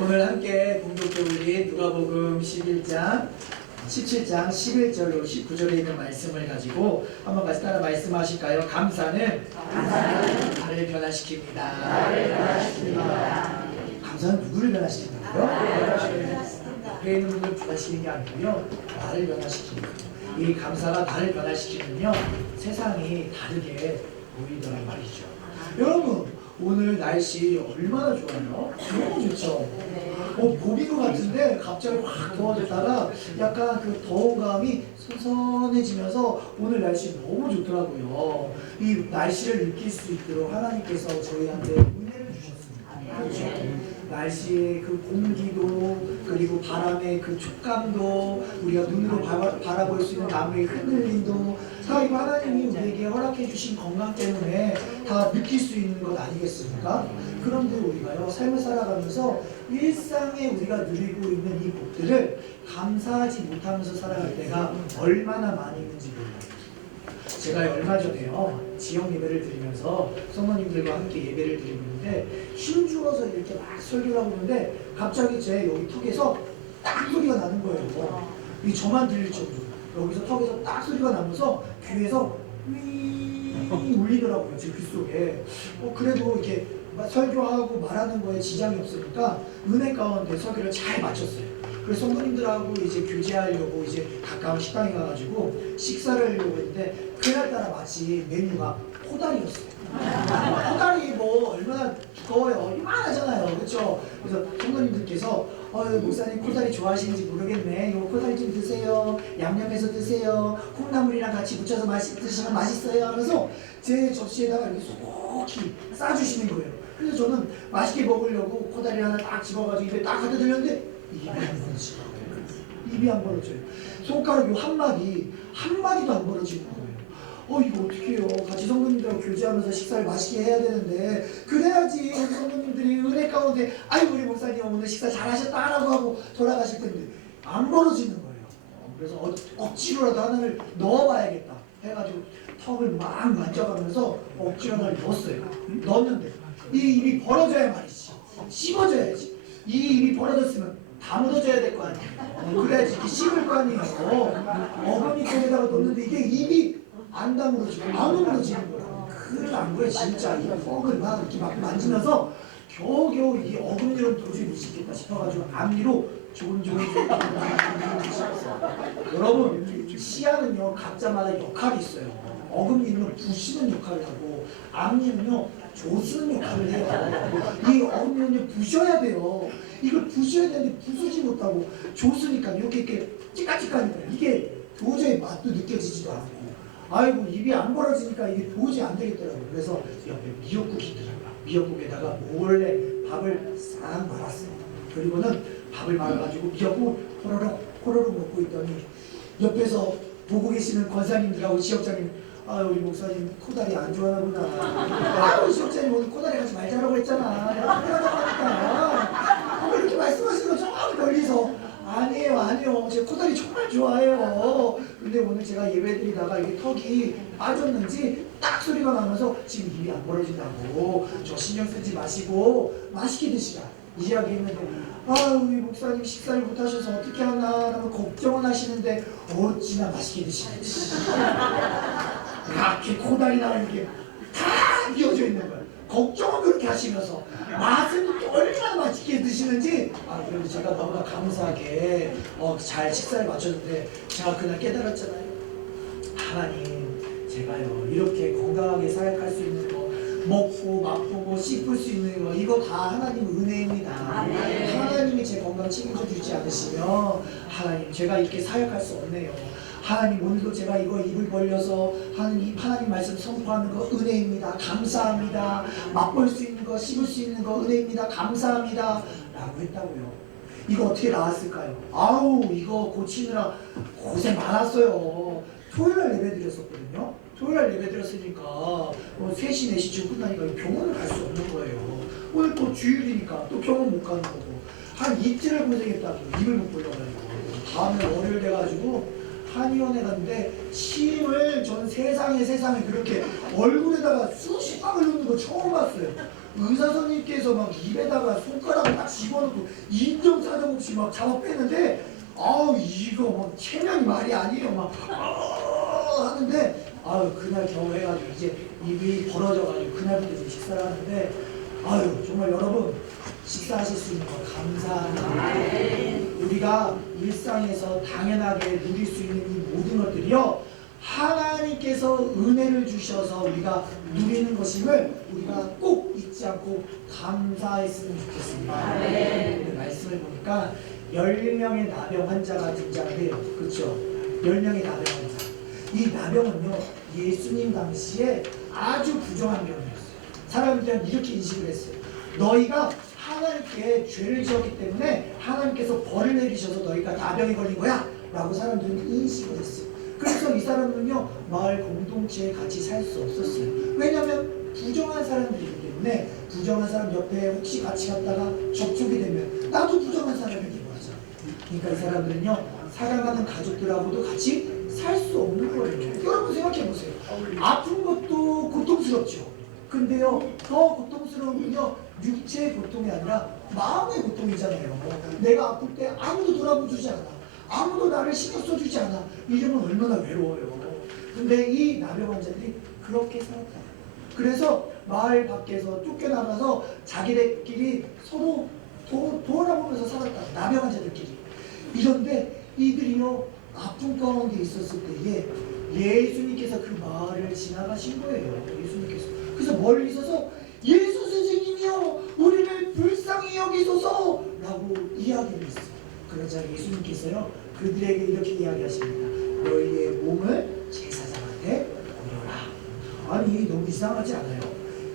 오늘 함께 공독해 우리 누가복음 11장 17장 11절로 19절에 있는 말씀을 가지고 한번 같이 따라 말씀하실까요? 감사는 나를 변화시킵니다. 감사는 누구를 변화시킨다고요? 옆에 있는 분을 변화시키는 게 아니고요, 나를 변화시킵니다. 이 감사가 나를 변화시키면요, 세상이 다르게 보이더란 말이죠. 여러분, 오늘 날씨 얼마나 좋아요? 너무 좋죠? 봄인 것 같은데 갑자기 확 더워졌다가 약간 그 더운 감이 선선해지면서 오늘 날씨 너무 좋더라고요. 이 날씨를 느낄 수 있도록 하나님께서 저희한테 은혜를 주셨습니다. 그렇죠? 날씨의 그 공기도, 그리고 바람의 그 촉감도, 우리가 눈으로 바라볼 수 있는 나무의 흔들림도 다 이거 하나님이 우리에게 허락해 주신 건강 때문에 다 느낄 수 있는 것 아니겠습니까? 그런데 우리가요, 삶을 살아가면서 일상에 우리가 누리고 있는 이 복들을 감사하지 못하면서 살아갈 때가 얼마나 많이 있는지 몰라요. 제가 얼마 전에요, 지역 예배를 드리면서 성도님들과 함께 예배를 드리고 있는데 힘주어서 이렇게 막 설교를 하고 있는데 갑자기 제 여기 턱에서 딱 소리가 나는 거예요. 이 저만 들릴 정도로. 여기서 턱에서 딱 소리가 나면서 귀에서 윙 울리더라고요, 제 귀 속에. 그래도 이렇게 설교하고 말하는 거에 지장이 없으니까 은혜 가운데 설교를 잘 마쳤어요. 그래서 성도님들하고 이제 교제하려고 이제 가까운 식당에 가가지고 식사를 하려고 했는데 그날따라 마치 메뉴가 코다리였어요. 코다리 뭐 얼마나 두꺼워요. 이만하잖아요. 그렇죠? 그래서 성도님들께서 목사님 코다리 좋아하시는지 모르겠네. 이거 코다리 좀 드세요. 양념해서 드세요. 콩나물이랑 같이 묻혀서 드시면 맛있어요. 하면서 제 접시에다가 이렇게 속히 싸주시는 거예요. 그래서 저는 맛있게 먹으려고 코다리 하나 딱 집어가지고 입에 딱 갖다 대는데 입이 안 벌어지고 입이 안 벌어져요. 손가락 요 한마디도 안 벌어지는 거예요. 이거 어떻게 해요? 같이 성도님들하고 교제하면서 식사를 맛있게 해야 되는데 그래야지 우리 성도님들이 은혜 가운데 아이고 우리 목사님 오늘 식사 잘하셨다라고 하고 돌아가실 텐데 안 벌어지는 거예요. 그래서 억지로라도 하나를 넣어봐야겠다 해가지고 턱을 막 만져가면서 억지로 하나를 넣었어요. 넣었는데 이 입이 벌어져야 말이지. 씹어줘야지. 이 입이 벌어졌으면 다 묻어줘야 될 거 아니에요. 그래야지 이렇게 씹을 거 아니에요. 어머니 쪽에다가 넣는데 이게 입이 안 다물어지고 안 오므러지는 거예요. 큰일 난 거예요. 진짜 이 턱을 막 이렇게 막 만지면서 겨우겨우 이게 어금니로 도저히 못 씹겠다 싶어가지고 앞니로 조근조근 여러분, 시야는요 각자마다 역할이 있어요. 어금니는 부시는 역할을 하고 앞니는요 조수는 역할을 해요. 이 어금니는요 부셔야 돼요. 이걸 부셔야 되는데 부수지 못하고 조수니까 이렇게 찌까찌까니까 이게 도저히 맛도 느껴지지도 않고 아이고 입이 안 벌어지니까 이게 도저히 안 되겠더라고요. 그래서 옆에 미역국이 있더라고요. 미역국에다가 몰래 밥을 싹 말았어요. 그리고는 밥을 말아가지고 미역국을 호로록 먹고 있더니 옆에서 보고 계시는 권사님들하고 지역장님 우리 목사님 코다리 안 좋아하나 보다. 우리 지역장님 오늘 코다리 하지 말자라고 했잖아. 내가 코다리 하니까 이렇게 말씀하시는 거 좀 멀리서 아니에요. 제가 코다리 정말 좋아해요. 근데 오늘 제가 예배드리다가 이게 턱이 빠졌는지 딱 소리가 나면서 지금 입이 안 벌어진다고 저 신경 쓰지 마시고 맛있게 드시라 이야기했는데 우리 목사님 식사를 못하셔서 어떻게 하나 라고 걱정은 하시는데 어찌나 맛있게 드시는지 이렇게 코다리나 이렇게 다 이어져 있는 거예요. 걱정은 그렇게 하시면서 맛은 또 얼마나 맛있게 드시는지 그래도 제가 너무나 감사하게 잘 식사를 마쳤는데 제가 그날 깨달았잖아요. 하나님, 제가요 이렇게 건강하게 사역할 수 있는 거 먹고 맛보고 씹을 수 있는 거 이거 다 하나님 은혜입니다. 하나님이 제 건강 책임져 주지 않으시면 하나님 제가 이렇게 사역할 수 없네요. 하나님 오늘도 제가 이거 입을 벌려서 하나님 말씀 선포하는 거 은혜입니다. 감사합니다. 맛볼 수 있는 거 씹을 수 있는 거 은혜입니다. 감사합니다. 라고 했다고요. 이거 어떻게 나왔을까요? 이거 고치느라 고생 많았어요. 토요일날 예배 드렸었거든요. 토요일날 예배 드렸으니까 3시 4시쯤 끝나니까 병원을 갈 수 없는 거예요. 오늘 또 주일이니까 또 병원 못 가는 거고 한 이틀을 고생했다고 입을 못 벌려가지고 다음날 월요일 돼가지고 한의원에 갔는데 침을 전 세상에 그렇게 얼굴에다가 수십 방울 넣는 거 처음 봤어요. 의사 선생님께서 막 입에다가 손가락을 딱 집어넣고 인정사정 없이 막 잡아 빼는데 이거 막 체면이 말이 아니에요. 막 하는데 그날 겨우 해가지고 이제 입이 벌어져가지고 그날부터 이제 식사를 하는데 정말 여러분 식사하실 수 있는 거 감사합니다. 우리가 일상에서 당연하게 누릴 수 있는 이 모든 것들이요 하나님께서 은혜를 주셔서 우리가 누리는 것임을 우리가 꼭 잊지 않고 감사했으면 좋겠습니다. 오늘 말씀을 보니까 10명의 나병 환자가 등장을 해요. 그렇죠? 10명의 나병 환자. 이 나병은요 예수님 당시에 아주 부정한 병이었어요. 사람들은 이렇게 인식을 했어요. 너희가 하나님께 죄를 지었기 때문에 하나님께서 벌을 내리셔서 너희가 나병에 걸린 거야 라고 사람들은 인식을 했어요. 그래서 이 사람은요 마을 공동체에 같이 살 수 없었어요. 왜냐하면 부정한 사람들이기 때문에 부정한 사람 옆에 혹시 같이 갔다가 접촉이 되면 나도 부정한 사람이 되는 거죠. 그러니까 이 사람들은요 사랑하는 가족들하고도 같이 살 수 없는 거예요. 여러분 생각해 보세요. 아픈 것도 고통스럽죠. 근데요 더 고통스러운 건요 육체의 고통이 아니라 마음의 고통이잖아요. 내가 아플 때 아무도 돌아보주지 않아. 아무도 나를 신경 써주지 않아. 이러면 얼마나 외로워요. 근데 이 나병 환자들이 그렇게 살았다. 그래서 마을 밖에서 쫓겨나가서 자기들끼리 서로 돌아보면서 살았다. 나병 환자들끼리. 이런데 이들이요 아픈 가운데 있었을 때에 예수님께서 그 마을을 지나가신 거예요. 예수님께서. 그래서 멀리 있어서 예수 선생님이요 우리를 불쌍히 여기소서 라고 이야기를 했어요. 그러자 예수님께서요 그들에게 이렇게 이야기하십니다. 너희의 몸을 제사장한테 보여라. 아니 너무 이상하지 않아요?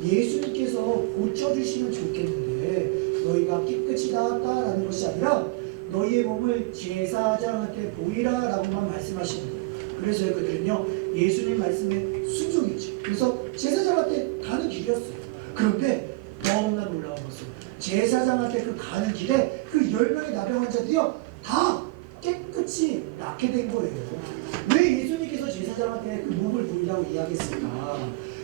예수님께서 고쳐주시면 좋겠는데 너희가 깨끗이 나았다라는 것이 아니라 너희의 몸을 제사장한테 보이라 라고만 말씀하시는 거예요. 그래서 그들은요 예수님 말씀에 순종했죠. 그래서 제사장한테 가는 길이었어요. 그런데 너무나 놀라운 것은 제사장한테 그 가는 길에 그 10명의 나병 환자들이요 다 깨끗이 낫게 된 거예요. 왜 예수님께서 제사장한테 그 몸을 보이라고 이야기했을까?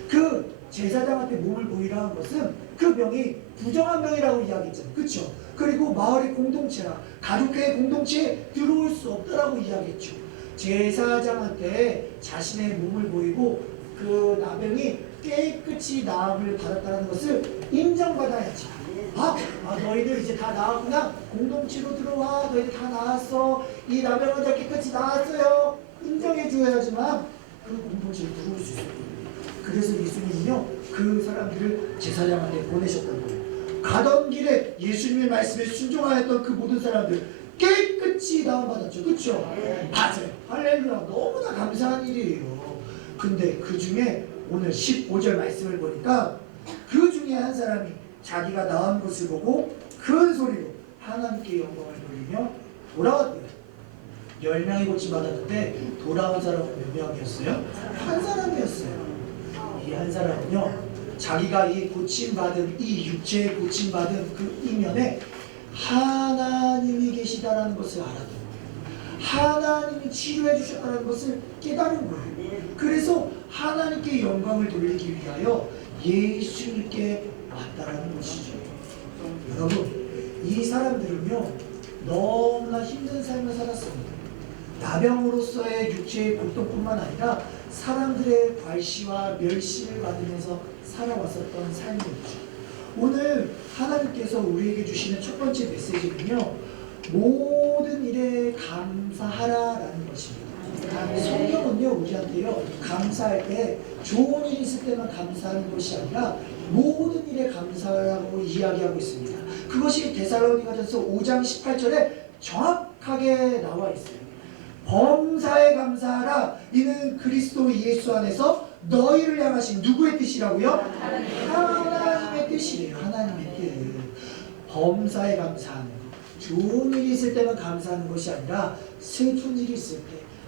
그 제사장한테 몸을 보이라는 것은 그 병이 부정한 병이라고 이야기했잖아요. 그렇죠? 그리고 마을의 공동체나 가족회의 공동체에 들어올 수 없다라고 이야기했죠. 제사장한테 자신의 몸을 보이고 그 나병이 깨끗이 나음을 받았다는 것을 인정받아야지. 너희들 이제 다 나았구나. 공동체로 들어와. 너희들 다 나았어. 이 나병 환자 깨끗이 나았어요. 인정해줘야지만 그 공동체로 들어올 수 있어요. 그래서 예수님은요 그 사람들을 제사장한테 보내셨던 거예요. 가던 길에 예수님의 말씀에 순종하였던 그 모든 사람들 깨끗이 나음받았죠. 그렇죠? 맞아요. 할렐루야. 너무나 감사한 일이에요. 근데 그 중에 오늘 15절 말씀을 보니까 그 중에 한 사람이 자기가 나은 것을 보고 큰 소리로 하나님께 영광을 돌리며 돌아왔대요. 10명이 고침받았는데 돌아온 사람은 몇 명이었어요? 한 사람이었어요. 이 한 사람은요 자기가 이 고침받은 이 육체에 고침받은 그 이면에 하나님이 계시다라는 것을 알았던 거예요. 하나님이 치료해 주셨다는 것을 깨달은 거예요. 그래서 하나님께 영광을 돌리기 위하여 예수님께 왔다라는 것이죠. 여러분 이 사람들은요 너무나 힘든 삶을 살았습니다. 나병으로서의 육체의 고통뿐만 아니라 사람들의 괄시와 멸시를 받으면서 살아왔었던 삶이었죠. 오늘 하나님께서 우리에게 주시는 첫 번째 메시지는요 모든 일에 감사하라라는 것입니다. 성경은요 우리한테요 감사할 때 좋은 일이 있을 때만 감사하는 것이 아니라 모든 일에 감사하라고 이야기하고 있습니다. 그것이 데살로니가전서 5장 18절에 정확하게 나와 있어요. 범사에 감사하라. 이는 그리스도 예수 안에서 너희를 향하신 누구의 뜻이라고요? 하나님의 뜻이래요. 하나님의 뜻. 범사에 감사하는 것. 좋은 일이 있을 때만 감사하는 것이 아니라 슬픈 일이 있을 때,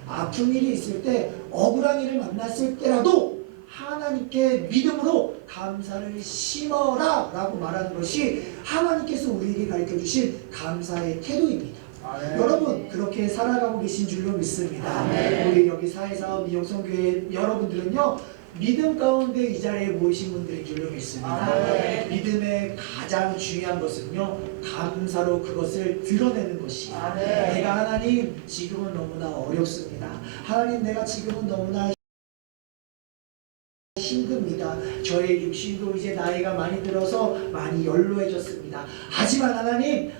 아픈 일이 있을 때, 억울한 일을 만났을 때라도 하나님께 믿음으로 감사를 심어라 라고 말하는 것이 하나님께서 우리에게 가르쳐주신 감사의 태도입니다. 여러분 그렇게 살아가고 계신 줄로 믿습니다. 우리 여기 사회사업 미용성교회 여러분들은요 믿음 가운데 이 자리에 모이신 분들인 줄로 믿습니다. 네. 믿음의 가장 중요한 것은요, 감사로 그것을 드러내는 것이에요. 네. 내가 하나님 지금은 너무나 어렵습니다. 하나님 내가 지금은 너무나 힘듭니다. 저의 육신도 이제 나이가 많이 들어서 많이 연로해졌습니다. 하지만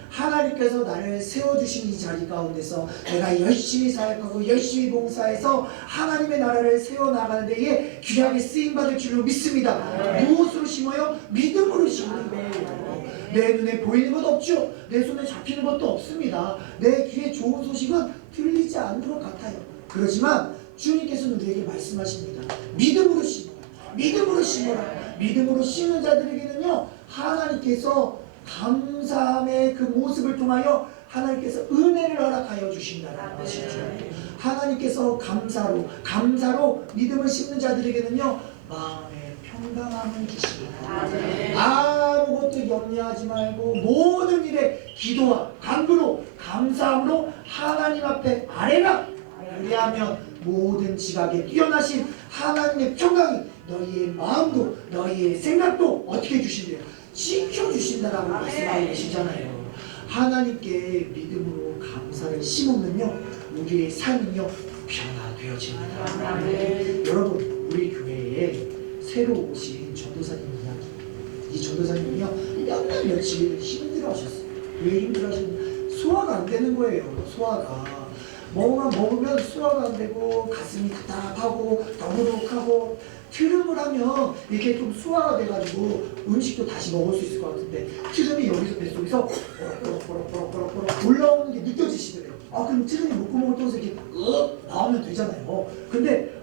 하나님께서 나를 세워주신 이 자리 가운데서 내가 열심히 사역하고 열심히 봉사해서 하나님의 나라를 세워나가는 데에 귀하게 쓰임받을 줄로 믿습니다. 무엇으로 심어요? 믿음으로 심는 거예요. 내 눈에 보이는 것 없죠. 내 손에 잡히는 것도 없습니다. 내 귀에 좋은 소식은 들리지 않는 것 같아요. 그렇지만 주님께서는 우리에게 말씀하십니다. 믿음으로 심어. 믿음으로 심어라. 믿음으로 심는 자들에게는요, 하나님께서 감사함의 그 모습을 통하여 하나님께서 은혜를 허락하여 주신다는 것이죠. 하나님께서 감사로 믿음을 심는 자들에게는요, 마음의 평강함을 주십니다. 아무것도 염려하지 말고 모든 일에 기도와 간구로 감사함으로 하나님 앞에 아뢰라. 그리하면 모든 지각에 뛰어나신 하나님의 평강이 너희의 마음도 너희의 생각도 어떻게 해주신대요? 지켜주신다라고 말씀하고 계시잖아요. 하나님께 믿음으로 감사를 심으면요, 우리의 삶이요 변화되어집니다. 여러분, 우리 교회에 새로 오신 전도사님 이야기, 이 전도사님은요 몇 날 며칠 힘들어하셨어요. 왜 힘들어하셨냐면 소화가 안 되는 거예요. 소화가 뭐만 먹으면 소화가 안 되고 가슴이 답답하고 더부룩하고, 트름을 하면 이렇게 좀 소화가 돼가지고 음식도 다시 먹을 수 있을 것 같은데, 트름이 여기서 뱃속에서 꼬락꼬락꼬락꼬락 올라오는 게 느껴지시더래요. 그럼 트름이 목구멍을 통해서 이렇게 나오면 되잖아요. 근데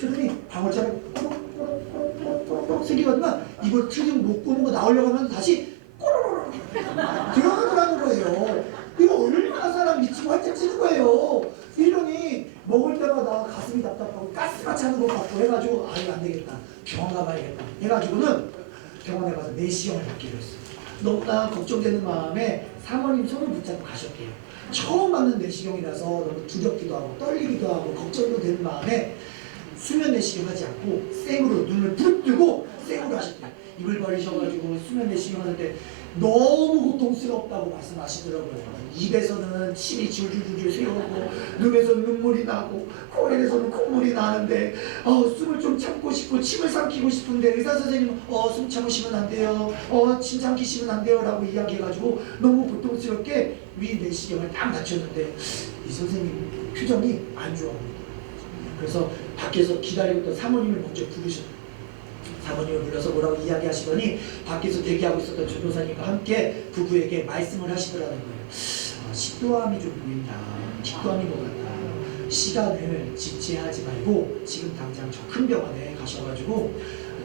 트름이 방울처럼 꼬락꼬락꼬락꼬락 생기거든요. 이걸 트름 목구멍으로 나오려고 하면 다시 꼬르르르 들어가더라는 거예요. 이거 얼마나 사람 미치고 활짝 찌는 거예요. 이러니 먹을 때마다 가슴이 답답하고 가스가 차는 것 같고 해가지고 이거 안 되겠다, 병원 가봐야겠다 해가지고는 병원에 가서 내시경을 받기로 했어요. 너무나 걱정되는 마음에 사모님 손을 붙잡고 가셨대요. 처음 받는 내시경이라서 너무 두렵기도 하고 떨리기도 하고 걱정도 되는 마음에 수면 내시경 하지 않고 생으로 눈을 붙들고 생으로 하셨대요. 입을 벌리셔가지고 수면 내시경 하는데 너무 고통스럽다고 말씀하시더라고요. 입에서는 침이 줄줄줄 새어오고 눈에서는 눈물이 나고 코에서는 콧물이 나는데 숨을 좀 참고 싶고 침을 삼키고 싶은데 의사 선생님은 숨 참으시면 안 돼요, 침 삼키시면 안 돼요 라고 이야기해가지고 너무 고통스럽게 위 내시경을 딱 맞췄는데 이 선생님 표정이 안 좋아합니다. 그래서 밖에서 기다리고 있던 사모님을 먼저 부르셨어요. 사모님을 불러서 뭐라고 이야기하시더니 밖에서 대기하고 있었던 전도사님과 함께 부부에게 말씀을 하시더라는 거예요. 식도암이 좀 보인다. 식도암인 것 같다. 시간을 지체하지 말고 지금 당장 저 큰 병원에 가셔가지고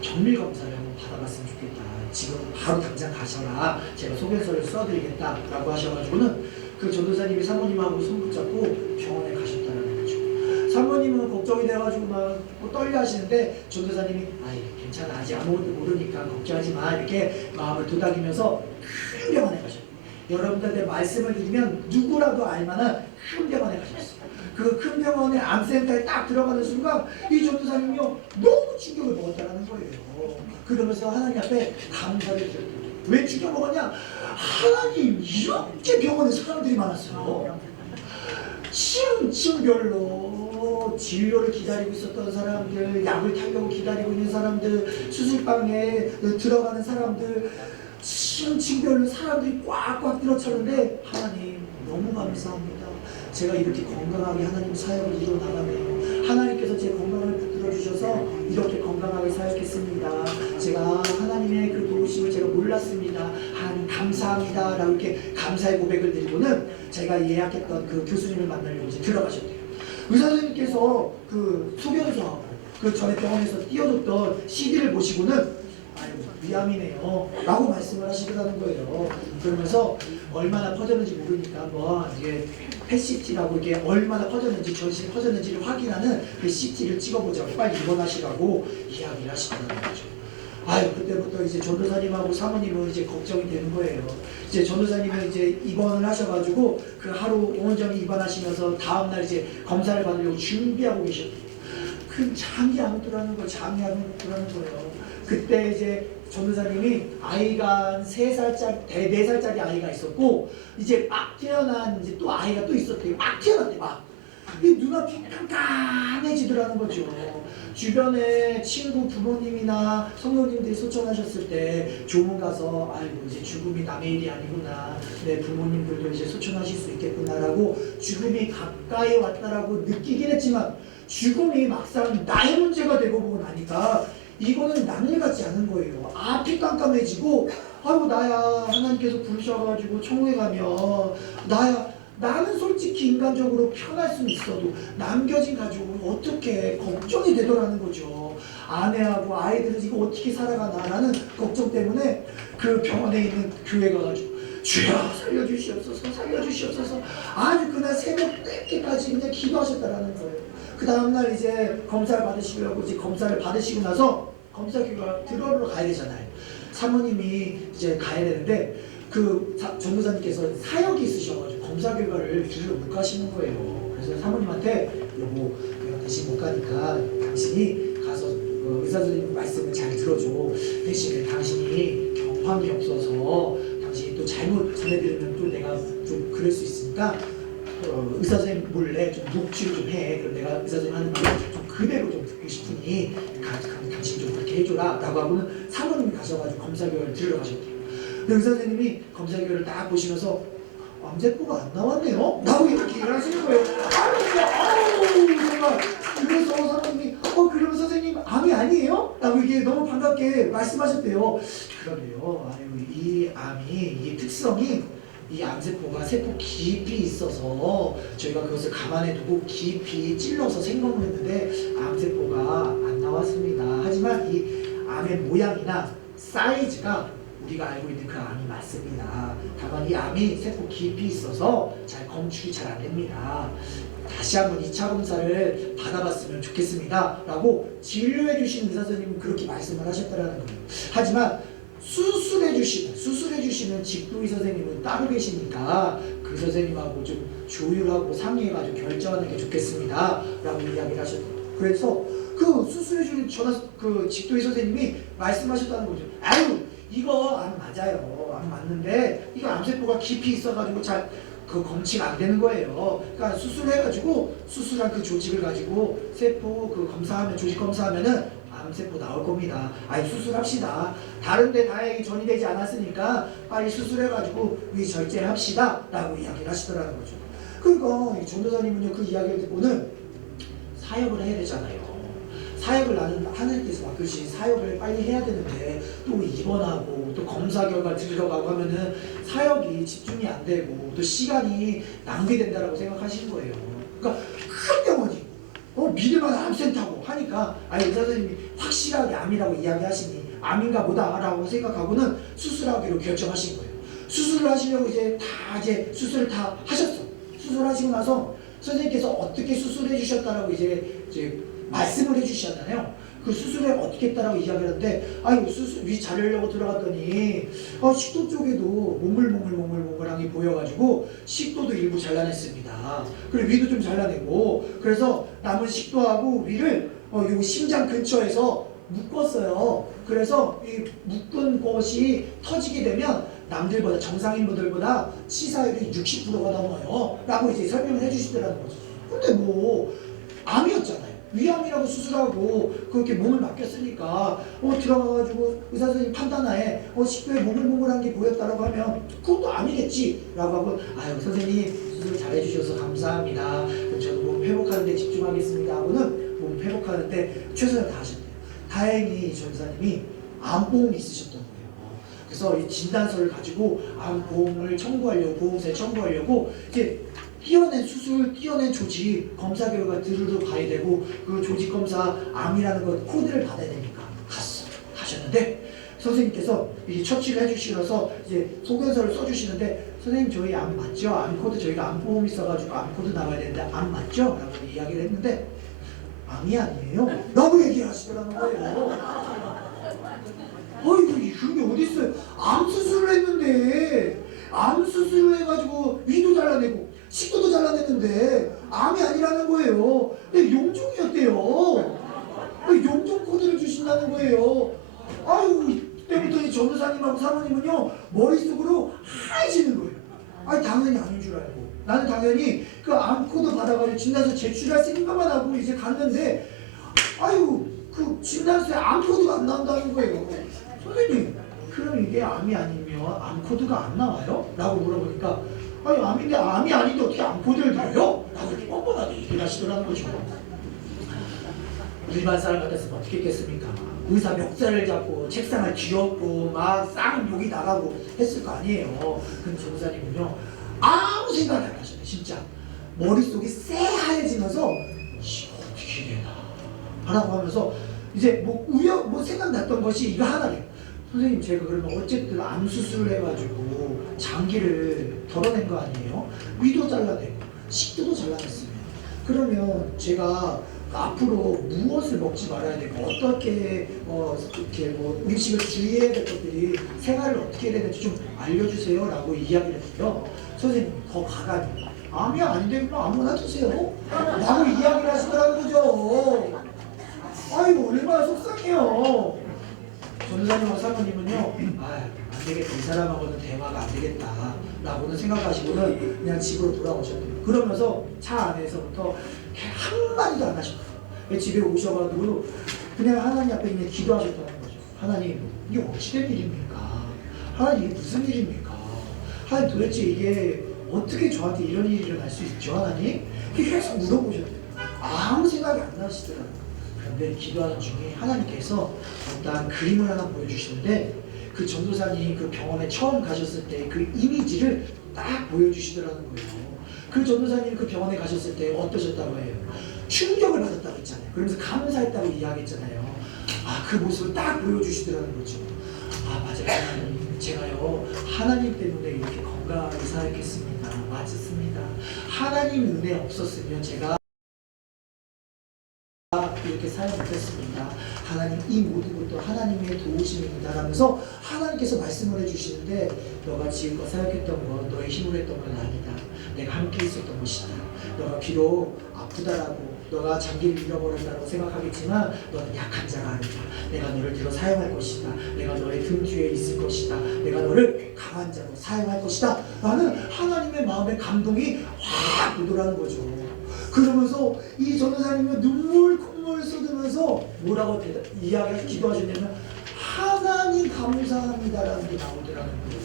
정밀 검사를 한번 받아봤으면 좋겠다. 지금 바로 당장 가셔라. 제가 소견서를 써드리겠다라고 하셔가지고는 그 전도사님이 사모님하고 손 붙잡고 병원에 가셨다는 거죠. 사모님은 걱정이 돼가지고 막 떨려 하시는데 전도사님이 괜찮아, 아직 아무것도 모르니까 걱정하지 마, 이렇게 마음을 도닥이면서 큰 병원에 가셨어요. 여러분들한테 말씀을 드리면 누구라도 알만한 큰 병원에 가셨어요. 그 큰 병원의 암센터에 딱 들어가는 순간 이 전도사님이요 너무 충격을 먹었다는 거예요. 그러면서 하나님 앞에 감사를 드렸대요. 왜 충격 먹었냐? 하나님, 이렇게 병원에 사람들이 많았어요. 층별로 진료를 기다리고 있었던 사람들, 약을 타려고 기다리고 있는 사람들, 수술방에 들어가는 사람들, 층별로 사람들이 꽉꽉 들어찼는데 하나님 너무 감사합니다. 제가 이렇게 건강하게 하나님 사역을 이뤄나가네요. 하나님께서 제 건강을 붙들어 주셔서 이렇게 건강하게 사역했습니다. 제가 하나님의 그 도우심을 제가 몰랐습니다. 하나님 감사합니다 라고 이렇게 감사의 고백을 드리고는 제가 예약했던 그 교수님을 만나려고 이제 들어가셨대요. 의사 선생님께서 그 소견서하고 그 전에 병원에서 띄워줬던 CD를 보시고는 위암이네요 라고 말씀을 하시더라는 거예요. 그러면서 얼마나 퍼졌는지 모르니까 한번 이게 PET-CT라고 이게 얼마나 퍼졌는지, 전신이 퍼졌는지를 확인하는 그 CT를 찍어보자고 빨리 입원하시라고 이야기를 하시더라는 거죠. 그때부터 이제 전도사님하고 사모님은 이제 걱정이 되는 거예요. 이제 전도사님은 이제 입원을 하셔가지고 그 하루 온전히 입원하시면서 다음날 이제 검사를 받으려고 준비하고 계셨대요. 큰 장기암도라는 거, 장기암도라는 거예요. 그때 이제 전도사님이 아이가 3살짜리, 4살짜리 아이가 있었고, 이제 막 태어난 이제 또 아이가 또 있었대요. 막 태어났대, 막. 이 눈앞이 깜깜해지더라는 거죠. 주변에 친구, 부모님이나 성도님들이 소천하셨을 때 조문 가서 아이고 이제 죽음이 남의 일이 아니구나, 내 부모님들도 이제 소천하실 수 있겠구나라고 죽음이 가까이 왔다라고 느끼긴 했지만 죽음이 막상 나의 문제가 되고 보고 나니까 이거는 남일 같지 않은 거예요. 앞이 깜깜해지고 아이고 나야 하나님께서 부르셔가지고 천국에 가면 나는 솔직히 인간적으로 편할 수는 있어도 남겨진 가족은 어떻게 걱정이 되더라는 거죠. 아내하고 아이들은 이거 어떻게 살아가나라는 걱정 때문에 그 병원에 있는 교회 가가지고 주여 살려주시옵소서 살려주시옵소서 아주 그날 새벽 늦게까지 그냥 기도하셨다라는 거예요. 그 다음날 이제 검사를 받으시려고 이제 검사를 받으시고 나서 검사 결과 들어오러 가야 되잖아요. 사모님이 이제 가야 되는데 그 전도사님께서 사역이 있으셔가지고 검사 결과를 들으러 못 가시는 거예요. 그래서 사모님한테 여보 내가 다시 못 가니까 당신이 가서 의사 선생님 말씀을 잘 들어줘. 대신에 당신이 경황이 없어서 당신이 또 잘못 전해드리면 또 내가 좀 그럴 수 있으니까 의사 선생님 몰래 좀 녹취를 좀 해. 그럼 내가 의사 선생님 하는 말을 좀 그대로 좀 듣고 싶으니 당신 좀 그렇게 해줘라 라고 하고는 사모님이 가셔가지고 검사 결과를 들으러 가셨대요. 근데 의사 선생님이 검사 결과를 딱 보시면서 암세포가 안 나왔네요? 라고 이렇게 얘기를 하시는 거예요. 아우 정말. 그래서 사모님이 그러면 선생님 암이 아니에요? 라고 이게 너무 반갑게 말씀하셨대요. 그러네요. 아유, 이 암이 이 특성이 이 암세포가 세포 깊이 있어서 저희가 그것을 감안해 두고 깊이 찔러서 생성을 했는데 암세포가 안 나왔습니다. 하지만 이 암의 모양이나 사이즈가 우리가 알고 있는 그 암이 맞습니다. 다만 이 암이 세포 깊이 있어서 잘 검출이 잘 안 됩니다. 다시 한번 2차 검사를 받아봤으면 좋겠습니다. 라고 진료해 주신 의사 선생님은 그렇게 말씀을 하셨다는 거예요. 하지만 수술해 주시는 집도의 선생님은 따로 계시니까 그 선생님하고 좀 조율하고 상의해가지고 결정하는 게 좋겠습니다. 라고 이야기를 하셨대요. 그래서 그 수술해 주는 그 집도의 선생님이 말씀하셨다는 거죠. 아유 이거 암 맞아요. 암 맞는데 이거 암세포가 깊이 있어가지고 잘 그 검치가 안 되는 거예요. 그러니까 수술해가지고 수술한 그 조직을 가지고 세포 그 검사하면 조직 검사하면은 암세포 나올 겁니다. 아니 수술합시다. 다른데 다행히 전이되지 않았으니까 빨리 수술해가지고 위 절제합시다. 라고 이야기를 하시더라는 거죠. 그러니까 이 전도사님은요 그 이야기를 듣고는 사역을 해야 되잖아요. 사역을 나는 하나님께서 맡기신 사역을 빨리 해야 되는데 또 입원하고 또 검사 결과 들어가고 하면은 사역이 집중이 안 되고 또 시간이 낭비된다라고 생각하시는 거예요. 그러니까 큰 병원이고 믿을만 암센터고 하니까 의사 선생님이 확실하게 암이라고 이야기하시니 암인가 보다라고 생각하고는 수술하기로 결정하신 거예요. 수술을 하시려고 이제 수술을 다 하셨어. 수술하시고 나서 선생님께서 어떻게 수술해 주셨다라고 이제 말씀을 해주시잖아요. 그 수술을 어떻게 했다라고 이야기를 하는데 수술 위 자르려고 들어갔더니 식도 쪽에도 몽글몽글한 게 보여가지고 식도도 일부 잘라냈습니다. 그리고 위도 좀 잘라내고 그래서 남은 식도하고 위를 요 심장 근처에서 묶었어요. 그래서 이 묶은 것이 터지게 되면 남들보다 정상인분들보다 치사율이 60%가 넘어요. 라고 이제 설명을 해주시더라는 거죠. 근데 뭐 암이었잖아요. 위암이라고 수술하고 그렇게 몸을 맡겼으니까 들어가가지고 의사 선생님 판단하에 식도에 몽글몽글한 게 보였다라고 하면 그것도 아니겠지 라고 하고 선생님 수술 잘해주셔서 감사합니다. 그럼 저도 몸 회복하는 데 집중하겠습니다 하고는 몸 회복하는데 최선을 다하셨대요. 다행히 전사님이 암보험이 있으셨던 거예요. 그래서 이 진단서를 가지고 암보험을 청구하려고 보험사에 청구하려고 이제 띄어낸 수술, 띄어낸 조직 검사 결과 들으러 가야 되고 그 조직 검사 암이라는 거 코드를 받아야 되니까 가셨는데 선생님께서 이제 처치를 해주시면서 이제 소견서를 써주시는데 선생님 저희 암 맞죠? 암 코드 저희가 암보험 있어가지고 암 코드 나와야 되는데 암 맞죠? 라고 이야기를 했는데 암이 아니에요. 라고 얘기를 하시더라는 거예요. 그게 어딨어요? 암 수술을 했는데 암 수술을 해가지고 위도 잘라내고 식도도 잘라냈는데 암이 아니라는 거예요. 근데 용종이었대요. 아니 당연히 아닌 줄 알고 나는 당연히 그 암코드 받아가지고 진단서 제출할 생각만 하고 이제 갔는데 아유 그 진단서에 암코드가 안 나온다는 거예요. 선생님 그럼 이게 암이 아니면 암코드가 안 나와요? 라고 물어보니까 아니 암인데 암이 아닌데 어떻게 암코드를 드려요? 라고 이렇게 뻔뻔하게 얘기를 하시더라는 거죠. 일반 사람 같았으면 어떻게 했겠습니까? 의사 멱살을 잡고 책상을 쥐었고 막 쌍 욕이 나가고 했을 거 아니에요. 근데 전도사님은요 아무 생각이 안 하셨네. 진짜 머릿속이 새하얘지면서 이거 어떻게 되나 라고 하면서 이제 뭐 생각났던 것이 이거 하나래요. 선생님 제가 그러면 어쨌든 암 수술을 해가지고 장기를 덜어낸 거 아니에요? 위도 잘라내고 식도도 잘라냈으면 그러면 제가 앞으로 무엇을 먹지 말아야 되고 어떻게 이렇게 음식을 주의해야 될 것들이 생활을 어떻게 해야 되는지 좀 알려주세요 라고 이야기를 했어요. 선생님 더 가관이 암이 아닌데 그럼 아무나 드세요 라고 이야기를 하시더라는 거죠. 아이고 얼마나 속상해요. 전도사님하고 사모님은요 안 되겠다 이 사람하고는 대화가 안 되겠다 라고는 생각하시고는 그냥 집으로 돌아오셨대요. 그러면서 차 안에서부터 한마디도 안 하셨어요. 집에 오셔가지고 그냥 하나님 앞에 그냥 기도하셨다는 거죠. 하나님 이게 어찌된 일입니까? 하나님 이게 무슨 일입니까? 하나님 도대체 이게 어떻게 저한테 이런 일이 일어날 수 있죠 하나님? 이렇게 계속 물어보셨대요. 아무 생각이 안 나시더라고요. 그런데 기도하는 중에 하나님께서 어떤 그림을 하나 보여주시는데 그 전도사님 그 병원에 처음 가셨을 때 그 이미지를 딱 보여주시더라는 거예요. 그 전도사님 그 병원에 가셨을 때 어떠셨다고 해요? 충격을 받았다고 했잖아요. 그러면서 감사했다고 이야기했잖아요. 그 모습을 딱 보여주시더라는 거죠. 맞아요 하나님 제가요 하나님 때문에 이렇게 건강하게 살겠습니다. 맞습니다. 하나님 은혜 없었으면 제가 이렇게 살지 못했습니다. 하나님 이 모든 것도 하나님의 도우심입니다 라면서 하나님께서 말씀을 해주시는데 너가 지금껏 사역했던 건 너의 힘으로 했던 건 아니다. 내가 함께 있었던 것이다. 너가 비록 아프다라고 너가 장기를 잃어버렸다고 생각하겠지만 너는 약한 자가 아니다. 내가 너를 들어 사용할 것이다. 내가 너의 등 뒤에 있을 것이다. 내가 너를 강한 자로 사용할 것이다 라는 하나님의 마음의 감동이 확 오더라는 거죠. 그러면서 이 전도사님은 눈물 콧물 쏟으면서 뭐라고 기도하셨냐면 하나님 감사합니다라는 게 나오더라는 거예요.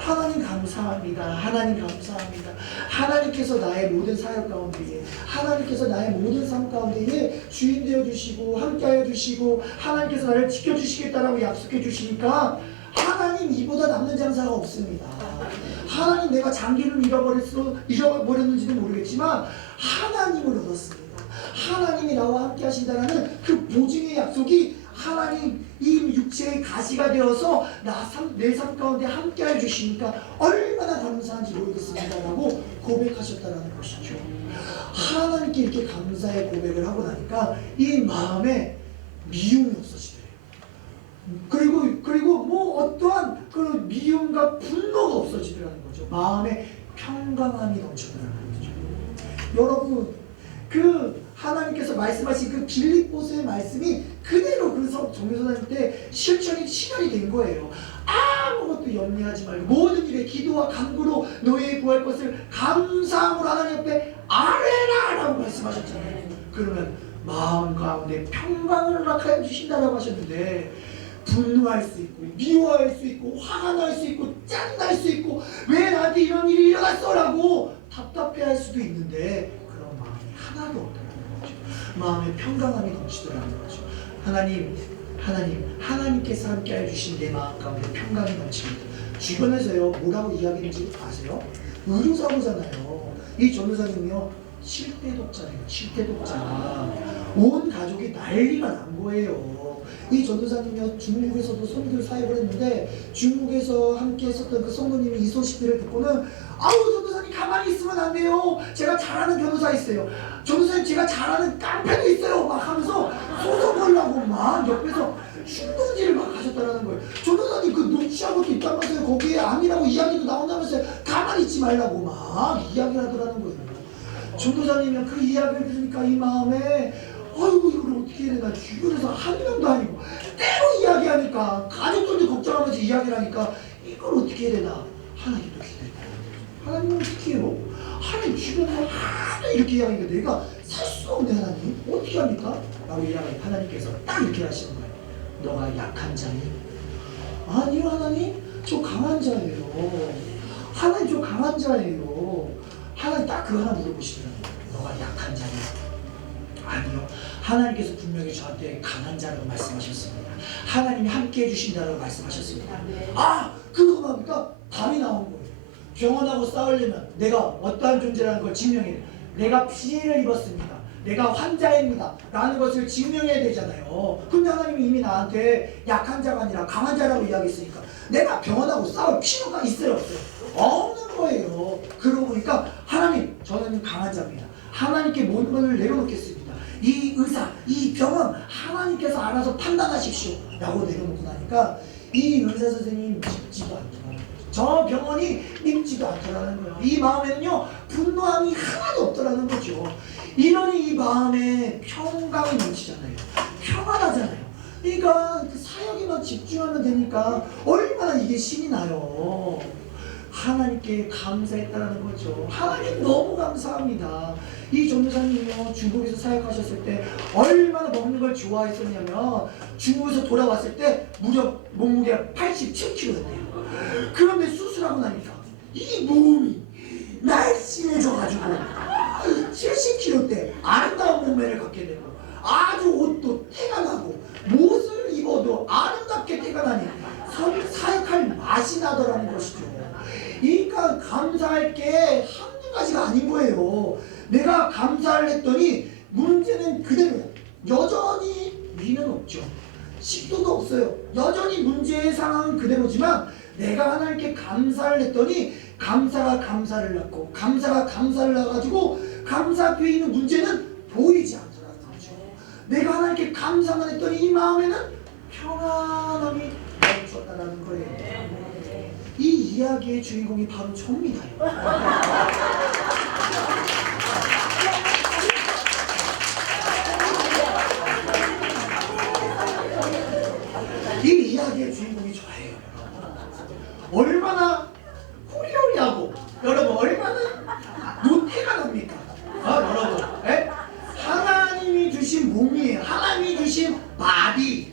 하나님 감사합니다. 하나님 감사합니다. 하나님께서 나의 모든 사역 가운데에 하나님께서 나의 모든 삶 가운데에 주인 되어 주시고 함께하여 주시고 하나님께서 나를 지켜주시겠다라고 약속해 주시니까 하나님 이보다 남는 장사가 없습니다. 하나님 내가 장기를 잃어버렸는지도 모르겠지만 하나님을 얻었습니다. 하나님이 나와 함께 하신다는 그 보증의 약속이 하나님 이 육체의 가시가 되어서 내 삶 가운데 함께 해주시니까 얼마나 감사한지 모르겠습니다 라고 고백하셨다는 것이죠. 하나님께 이렇게 감사의 고백을 하고 나니까 이 마음에 미움이 없어지더래요. 그리고 뭐 어떠한 그런 미움과 분노가 없어지더라는 거죠. 마음에 평강함이 넘쳐나는 거죠. 여러분 그 하나님께서 말씀하신 그 빌립보서의 말씀이 그대로 그 정교사한테 실현이 된 거예요. 아무것도 염려하지 말고 모든 일에 기도와 간구로 너희의 구할 것을 감사함으로 하나님 앞에 아뢰라 라고 말씀하셨잖아요. 그러면 마음 가운데 평강을 허락하여 주신다라고 하셨는데 분노할 수 있고 미워할 수 있고 화가 날 수 있고 짠날 수 있고 왜 나한테 이런 일이 일어났어 라고 답답해할 수도 있는데 그런 마음이 하나도 없더라는 거죠. 마음에 평강함이 넘치더라는 거죠. 하나님께서 함께 해주신 내 마음 가운데 평강이 넘칩니다. 주변에서요 뭐라고 이야기했는지 아세요? 의료사고잖아요. 이 전도사님이요 7대 독자래요. 7대 독자. 온 가족이 난리가 난 거예요. 이 전도사님이요 중국에서도 선교 사역을 했는데 중국에서 함께 했었던 그 성도님이 이 소식들을 듣고는 아우 전도사님 가만히 있으면 안 돼요. 제가 잘 아는 변호사 있어요. 전도사님 제가 잘 아는 깡패도 있어요. 막 하면서 소송 걸라고 막 옆에서 충동질을 막 하셨다라는 거예요. 전도사님 그 녹취한 것도 있다면서요. 거기에 암이라고 이야기도 나온다면서요. 가만히 있지 말라고 막 이야기를 하더라는 거예요. 전도사님은 그 이야기를 들으니까 이 마음에 아이고 이걸 어떻게 해야 되나 주변에서 한 명도 아니고 때로 이야기하니까 가족들도 걱정하면서 이야기를 하니까 이걸 어떻게 해야 되나 하나님도 기도했다. 하나님은 어떻게 해요? 하나님 주변으로 하나님 이렇게 이야기하니까 내가 살 수 없는 하나님 어떻게 합니까? 라고 이야기하니까 하나님께서 딱 이렇게 하시는 거예요. 너가 약한 자니? 아니요 하나님 저 강한 자예요. 하나님 저 강한 자예요. 하나님 딱 그거 하나 물어보시더라고요. 너가 약한 자니? 아니요. 하나님께서 분명히 저한테 강한 자라고 말씀하셨습니다. 하나님이 함께 해주신다고 말씀하셨습니다. 아! 그거 뭡니까? 답이 나온 거예요. 병원하고 싸우려면 내가 어떠한 존재라는 걸 증명해야 돼요. 내가 피해를 입었습니다. 내가 환자입니다. 라는 것을 증명해야 되잖아요. 근데 하나님이 이미 나한테 약한 자가 아니라 강한 자라고 이야기했으니까 내가 병원하고 싸울 필요가 있어요? 없어요? 없는 거예요. 그러고 보니까 하나님 저는 강한 자입니다. 하나님께 모든 것을 내려놓겠습니다. 이 의사, 이 병원 하나님께서 알아서 판단하십시오 라고 내려놓고 나니까 이 의사 선생님이 믿지도 않더라고요. 저 병원이 믿지도 않더라는 거예요. 이 마음에는요 분노함이 하나도 없더라는 거죠. 이러니 이 마음에 평강이 넘치잖아요. 평안하잖아요. 그러니까 그 사역에만 집중하면 되니까 얼마나 이게 신이 나요. 하나님께 감사했다는 거죠. 하나님 너무 감사합니다. 이 전도사님이요 중국에서 사역하셨을 때 얼마나 먹는 걸 좋아했었냐면 중국에서 돌아왔을 때 무려 몸무게가 87kg였대요. 그런데 수술하고 나니까 이 몸이 날씬해져가지고 70kg대 아름다운 몸매를 갖게 되고 아주 옷도 태가 나고 무엇을 입어도 아름답게 태가 나니 사역할 맛이 나더라는 것이죠. 그러니까 감사할 게 한두 가지가 아닌 거예요. 내가 감사를 했더니 문제는 그대로야. 여전히 위는 없죠. 식도도 없어요. 여전히 문제의 상황은 그대로지만 내가 하나님께 감사를 했더니 감사가 감사를 낳고 감사가 감사를 낳아가지고 감사 뒤에 있는 문제는 보이지 않더라는 거죠. 내가 하나님께 감사만 했더니 이 마음에는 평안함이 멈췄다라는 거예요. 이 이야기의 주인공이 바로 저입니다. 이 이야기의 주인공이 저예요. 얼마나 호리호리하고 여러분 얼마나 노태가 납니까? 여러분 하나님이 주신 몸이에요. 하나님이 주신 바디.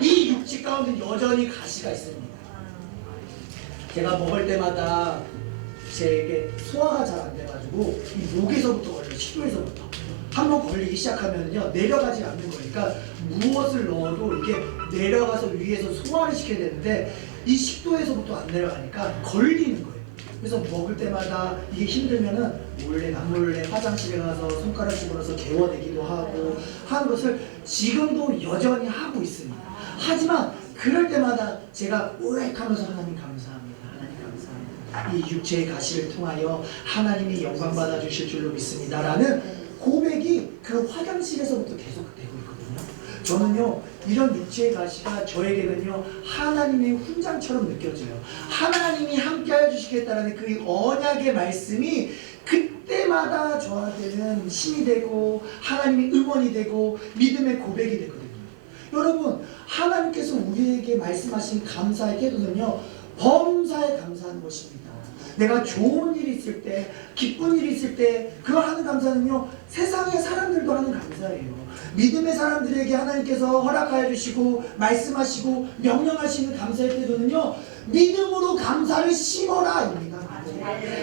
이 육체 가운데 여전히 가시가 있습니다. 제가 먹을 때마다 제게 소화가 잘 안 돼가지고 이 목에서부터 걸려요. 식도에서부터 한번 걸리기 시작하면요 내려가지 않는 거니까 무엇을 넣어도 이게 내려가서 위에서 소화를 시켜야 되는데 이 식도에서부터 안 내려가니까 걸리는 거예요. 그래서 먹을 때마다 이게 힘들면은 몰래 남몰래 화장실에 가서 손가락 집어넣어서 개워내기도 하고 하는 것을 지금도 여전히 하고 있습니다. 하지만 그럴 때마다 제가 우액하면서 하나님 감사합니다. 하나님 감사합니다. 이 육체의 가시를 통하여 하나님이 영광 받아 주실 줄로 믿습니다. 라는 고백이 그 화장실에서부터 계속 되고 있거든요. 저는요 이런 육체의 가시가 저에게는요 하나님의 훈장처럼 느껴져요. 하나님이 함께 해주시겠다라는 그 언약의 말씀이 그때마다 저한테는 힘이 되고 하나님의 응원이 되고 믿음의 고백이 되거든요. 여러분 하나님께서 우리에게 말씀하신 감사의 태도는요 범사에 감사하는 것입니다. 내가 좋은 일이 있을 때 기쁜 일이 있을 때 그거 하는 감사는요 세상의 사람들도 하는 감사예요. 믿음의 사람들에게 하나님께서 허락하여 주시고 말씀하시고 명령하시는 감사의 태도는요 믿음으로 감사를 심어라입니다.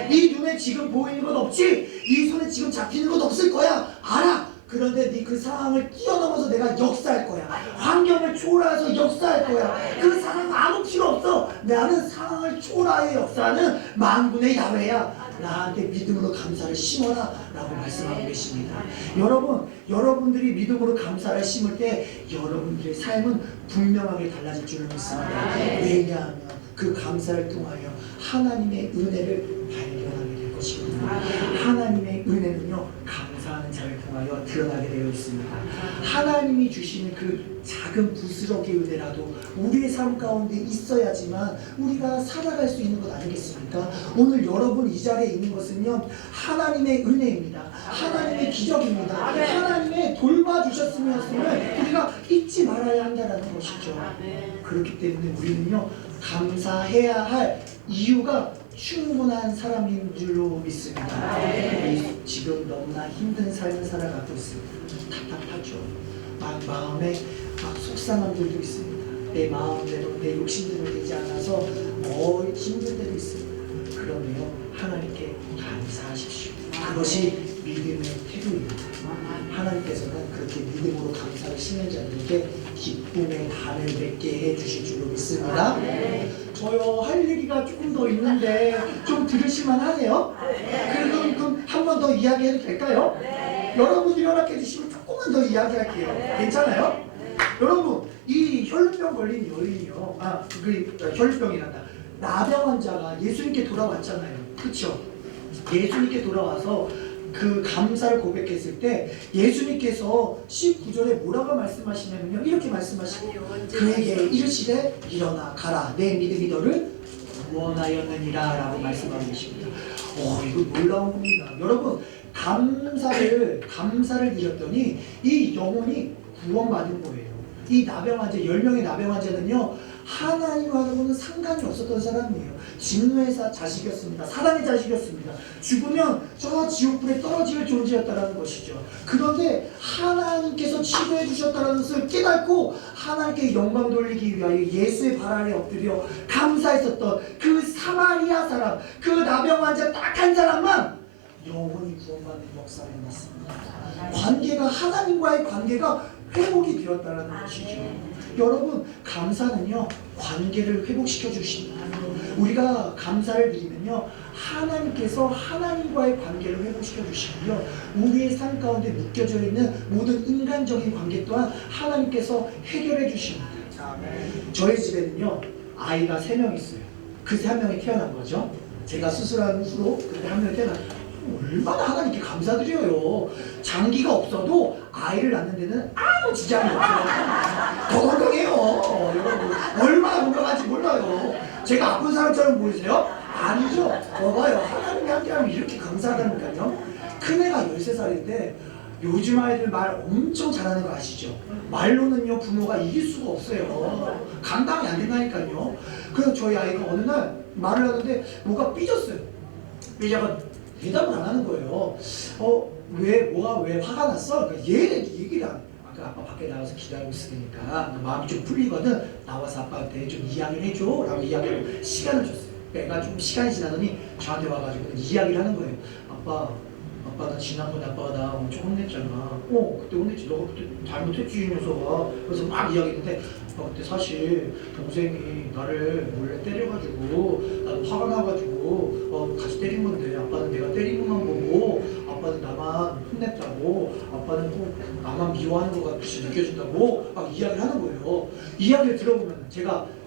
네 눈에 지금 보이는 건 없지? 네 손에 지금 잡히는 건 없을 거야. 알아. 그런데 네 그 상황을 뛰어넘어서 내가 역사할 거야. 환경을 초월해서 역사할 거야. 그 상황 아무 필요 없어. 나는 상황을 초월하여 역사하는 만군의 야훼야. 나한테 믿음으로 감사를 심어라 라고 말씀하고 계십니다. 여러분들이 믿음으로 감사를 심을 때 여러분들의 삶은 분명하게 달라질 줄을 믿습니다. 왜냐하면 그 감사를 통하여 하나님의 은혜를 발견하게 될 것이거든요. 하나님의 은혜는요 감사하는 자를 통하여 드러나게 되어 있습니다. 하나님이 주시는 그 작은 부스러기 은혜라도 우리의 삶 가운데 있어야지만 우리가 살아갈 수 있는 것 아니겠습니까? 오늘 여러분 이 자리에 있는 것은요 하나님의 은혜입니다. 하나님의 기적입니다. 하나님의 돌봐주셨음을 우리가 잊지 말아야 한다는 것이죠. 그렇기 때문에 우리는요 감사해야 할 이유가 충분한 사람인 줄로 믿습니다. 지금 너무나 힘든 삶을 살아가고 있습니다. 답답하죠. 막 마음에 막 속상함들도 있습니다. 내 마음대로 내 욕심대로 되지 않아서 힘들 때도 있습니다. 그러면 하나님께 감사하십시오. 그것이 믿음의 태도입니다. 하나님께서는 그렇게 믿음으로 감사를 심는 자들에게 기쁨의 단을 맺게 해주실 줄로 믿습니다. 저요 할 얘기가 조금 더 있는데 좀 들으실만 하세요? 그럼 한 번 더 이야기해도 될까요? 여러분 일어나 계시면 조금만 더 이야기할게요. 괜찮아요? 여러분 이 혈루병 걸린 여인이요. 혈루병이란다. 나병 환자가 예수님께 돌아왔잖아요. 그렇죠? 예수님께 돌아와서 그 감사를 고백했을 때 예수님께서 19절에 뭐라고 말씀하시냐면요. 이렇게 말씀하시고 그에게 이르시되 일어나 가라 내 믿음이 너를 구원하였느니라 라고 말씀하고 계십니다. 이거 놀라운 겁니다. 여러분 감사를 드렸더니 이 영혼이 구원받은 거예요. 이 나병 환자 10명의 나병 환자는요 하나님하고는 상관이 없었던 사람이에요. 진노의 자식이었습니다. 사단의 자식이었습니다. 죽으면 저 지옥불에 떨어질 존재였다는 것이죠. 그런데 하나님께서 치료해 주셨다는 것을 깨닫고 하나님께 영광 돌리기 위하여 예수의 발 아래 엎드려 감사했었던 그 사마리아 사람, 그 나병 환자 딱 한 사람만 영원히 구원받는 역사가 일어났습니다. 관계가 하나님과의 관계가 회복이 되었다는 것이죠. 여러분 감사는요 관계를 회복시켜 주십니다. 우리가 감사를 드리면요 하나님께서 하나님과의 관계를 회복시켜 주시고요 우리의 삶 가운데 묶여져 있는 모든 인간적인 관계 또한 하나님께서 해결해 주십니다. 저희 집에는요 아이가 3명 있어요. 그 3명이 태어난 거죠. 제가 수술한 후로 그때 한 명이 태어났어요. 얼마나 하나님께 감사드려요. 장기가 없어도 아이를 낳는 데는 아무 지장이 없어요. 더 건강해요. 여러분 얼마나 건강한지 몰라요. 제가 아픈 사람처럼 보이세요? 아니죠. 봐봐요. 하나님이 함께하면 이렇게 감사하다니까요. 큰애가 13살인데 요즘 아이들 말 엄청 잘하는 거 아시죠? 말로는요 부모가 이길 수가 없어요. 감당이 안 된다니까요. 그래서 저희 아이가 어느 날 말을 하는데 뭐가 삐졌어요. 삐져가 대답을 안 하는 거예요. 왜 화가 났어? 그러니까 얘기를 안. 아빠 밖에 나와서 기다리고 있으니까 마음이 좀 풀리거든. 나와서 아빠한테 좀 이야기를 해줘. 라고 이야기를 시간을 줬어요. 내가 좀 시간이 지나더니 저한테 와가지고 이야기를 하는 거예요. 아빠 나 지난번에 아빠가 나 엄청 혼냈잖아. 그때 혼냈지. 너가 그때 잘못했지 이 녀석아. 그래서 막 이야기했는데 아빠 그때 사실 동생이 나를 몰래 때려가지고 나도 화가 나가지고 같이 때린 건데 아빠는 내가 때린 것만 보고 아빠는 나만 혼냈다고 아빠는 꼭 나만 미워하는 것 같이 느껴진다고 막 이야기를 하는 거예요. 이야기를 들어보면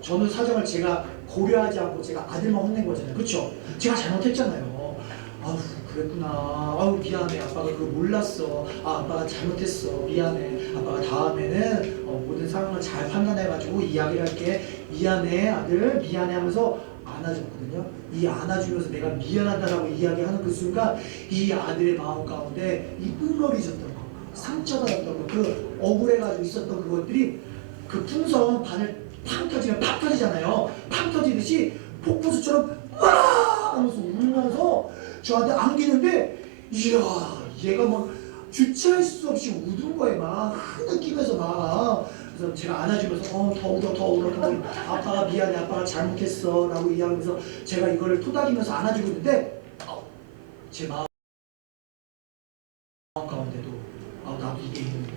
저는 사정을 제가 고려하지 않고 제가 아들만 혼낸 거잖아요. 그렇죠? 제가 잘못했잖아요. 그랬구나. 미안해. 아빠가 그걸 몰랐어. 아빠가 잘못했어. 미안해. 아빠가 다음에는 모든 상황을 잘 판단해가지고 이야기를 할게. 미안해 아들. 미안해 하면서 안아줬거든요. 이 안아주면서 내가 미안하다라고 이야기하는 그 순간 이 아들의 마음 가운데 이 응어리졌던 거, 상처받았던 거, 그 억울해가지고 있었던 그것들이 그 풍선 바늘 팡 터지면 팍 터지잖아요. 팡 터지듯이 폭포수처럼 와 하면서 울면서 저한테 안기는데 이야 얘가 막 주체할 수 없이 우는 거에 막 흐느끼면서 막 그래서 제가 안아주면서 더 울어 아빠가 미안해 아빠가 잘못했어 라고 이야기하면서 제가 이거를 토닥이면서 안아주고 있는데 제 마음 가운데도 나도 이게 있는데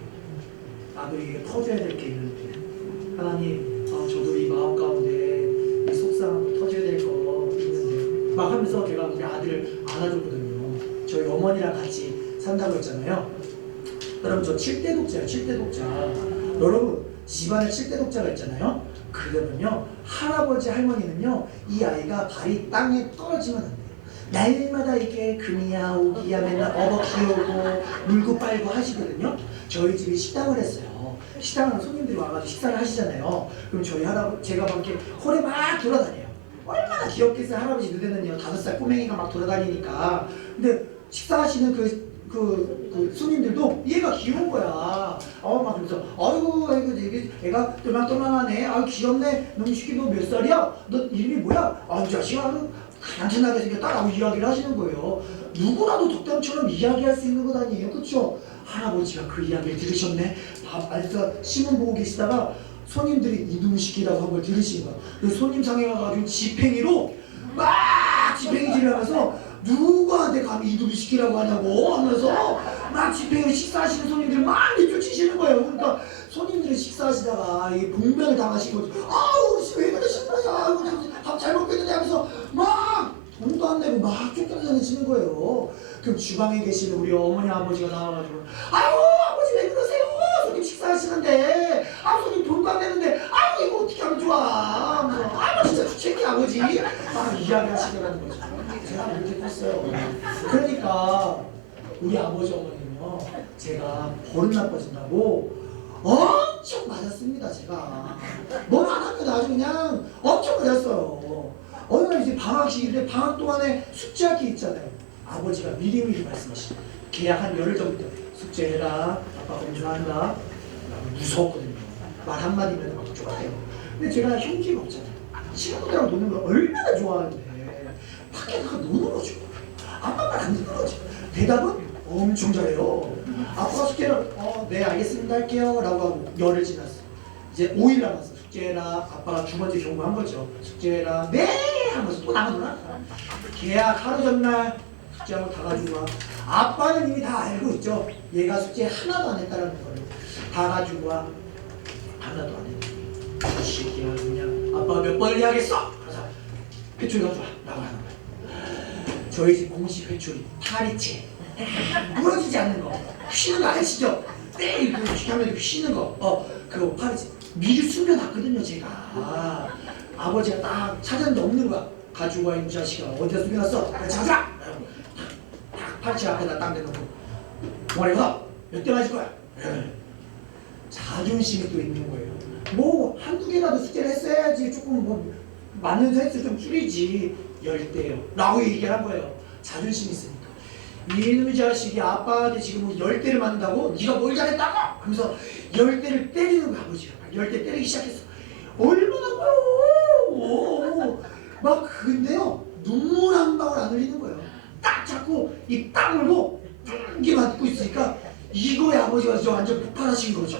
나도 이게 터져야 될 게 있는데 하나님 저도 이 마음 가운데 이 속상함도 터져야 될 거 있는데 막 하면서 제가 우리 아들을 안아줬거든요. 저희 어머니랑 같이 산다고 했잖아요. 여러분 저 7대 독자예요. 7대 독자. 여러분 집안에 7대 독자가 있잖아요. 그러면요 할아버지 할머니는요 이 아이가 발이 땅에 떨어지면 안 돼요. 날마다 이렇게 금이야 오기야 맨날 업어 키우고 물고 빨고 하시거든요. 저희 집이 식당을 했어요. 식당을 손님들이 와가지고 식사를 하시잖아요. 그럼 저희 제가 막 이렇게 홀에 막 돌아다녀요. 얼마나 귀엽겠어요. 할아버지 눈에는요 5살 꼬맹이가 막 돌아다니니까. 근데 식사하시는 그 손님들도 얘가 귀여운 거야. 막 그래서 아이고 애가 또망또망하네. 귀엽네. 너 이 새끼 너 몇 살이야? 너 이름이 뭐야? 이 자식아 단순하게 생겼다라고 이야기를 하시는 거예요. 누구라도 덕담처럼 이야기할 수 있는 것 아니에요, 그렇죠? 할아버지가 그 이야기를 들으셨네. 안에서 신문 보고 계시다가 손님들이 이놈 시키라고 한 걸 들으신 거야. 그 손님 상에 가가지고 지팽이로 막 지팽이질을 하면서 누구한테 감히 이놈 시키라고 하냐고 하면서 막 지팽이로 식사하시는 손님들을 막 내쫓으시는 거예요. 그러니까 손님들이 식사하시다가 이 봉변을 당하신 거죠. 아우 어르신 왜 그러시는 거야? 밥 잘 먹겠는데 하면서 막 돈도 안 내고 막 쫓겨다니시는 거예요. 그럼 주방에 계시는 우리 어머니 아버지가 나와가지고 아유 아버지 왜 그러세요? 손님 식사하시는데 아 손님 돈도 안 내는데 아유 이거 어떻게 하면 좋아? 아 진짜 주책이 아버지 막 이야기하시더라는 거죠. 제가 이렇게 컸어요. 그러니까 우리 아버지 어머니는요 제가 버릇 나빠진다고 엄청 맞았습니다. 제가 뭘 안 하면 아주 그냥 엄청 맞았어요. 어느 날 이제 방학식인데 방학 동안에 숙제할 게 있잖아요. 아버지가 미리미리 말씀하시죠. 계약 한 열흘 전부터 숙제해라. 아빠 공부한다. 무서웠거든요. 말 한마디면 막 좋아해요. 근데 제가 형제가 없잖아요. 친구들하고 노는 걸 얼마나 좋아하는데 밖에 나가 노는 거죠. 아빠 말 안 듣는 거죠. 대답은 엄청 잘해요. 아빠가 숙제를 네 알겠습니다 할게요 라고 하고 열흘 지났어. 이제 5일 남았어. 숙제해라. 아빠가 두 번째 경고한 거죠. 숙제해라. 네 하면서 또 나가더라. 계약 하루 전날 숙제하고 다 가지고 와. 아빠는 이미 다 알고 있죠. 얘가 숙제 하나도 안 했다라는 거를. 다 가지고 와. 하나도 안 했네. 이 새끼야 그냥 아빠가 몇 번을 해야겠어. 그래서 회초리 가져와 라고 하는 거야. 저희 집 공식 회초리 파리채. 부러지지 않는 거. 휘는 거 아시죠? 땡! 이렇게 하면 휘는 거. 그 파리채. 미리 숨겨놨거든요 제가. 아버지가 딱 찾았는데 없는 거야. 가지고 와 이 자식아 어디다 숨겨놨어? 찾아! 딱 파리채 앞에다 딱 내놓고 동아리 가! 몇 대 맞을 거야? 자존심이 또 있는 거예요. 뭐 한두 개라도 숙제를 했어야지 조금 뭐 맞는 횟수 좀 줄이지 10대요 라고 얘기를 한 거예요. 자존심이 있으니까. 이놈의 자식이 아빠한테 지금 10대를 맞는다고? 네가 뭘 잘했다고? 하면서 10대를 때리는 거야 아버지가. 10대 때리기 시작했어. 얼마나 커요. 막 근데요 눈물 한 방울 안 흘리는 거예요. 딱 잡고 입 딱 물고 이게 맞고 있으니까 이거에 아버지가 저 완전 폭발하신 거죠.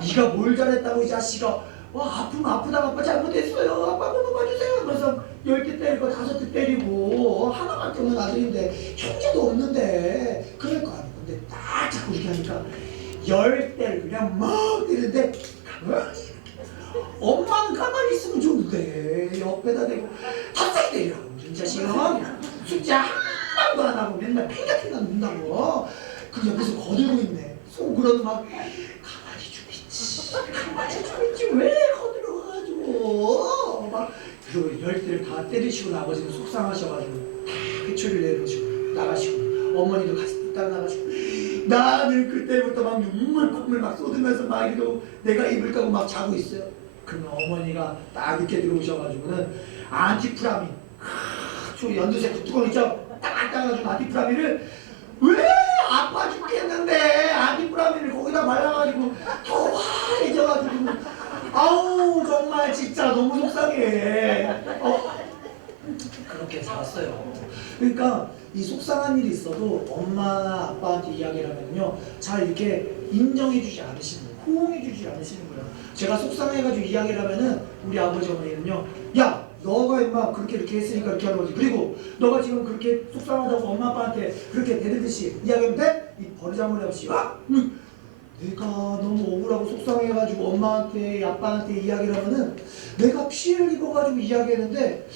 네가 뭘 잘했다고 이 자식아. 아프면 아프다고 아빠 잘못했어요. 아빠 한 번만 봐주세요. 하면서 10대 때리고 5대 때리고 하나밖에 없는 아들인데 형제도 없는데 그럴 거 아니에요. 근데 딱 자꾸 이렇게 하니까 10대를 그냥 막 때리는데 엄마는 가만히 있으면 좋은데 옆에다 대고 갑자기 때리라고. 이 자식은 숙제 한 번도 안 하고 맨날 팽개팽개 논다고. 그 옆에서 거들고 있네. 속으로는 막 가만히 좀 있지. 가만히 좀 있지. 왜 거들어가지고 막 그리고 10대를 다 때리시고 아버지는 속상하셔가지고 다 회초리를 내놓으시고 나가시고 어머니도 같이 따라 나가시고 나는 그때부터 막 눈물 콧물 막 쏟으면서 막 이러고 내가 입을 까고 막 자고 있어요. 그러면 어머니가 딱 늦게 들어오셔가지고는 안티프라민 저 연두색 뚜껑 있죠? 딱 따가지고 안티프라민을 왜 아파 죽겠는데 안티프라민을 거기다 발라가지고 더 화해져가지고 아우 정말 진짜 너무 속상해. 그렇게 살았어요. 그러니까 이 속상한 일이 있어도 엄마나 아빠한테 이야기를 하면요 잘 이렇게 인정해주지 않으시는 거예요. 호응해주지 않으시는 거예요. 제가 속상해가지고 이야기를 하면은 우리 아버지 어머니는요 야 너가 임마 그렇게 이렇게 했으니까 이렇게 하는 거지. 그리고 너가 지금 그렇게 속상하다고 엄마 아빠한테 그렇게 대들듯이 이야기하면 돼? 이 버리장머리 없이 내가 너무 억울하고 속상해가지고 엄마한테 아빠한테 이야기를 하면은 내가 피해를 입어가지고 이야기했는데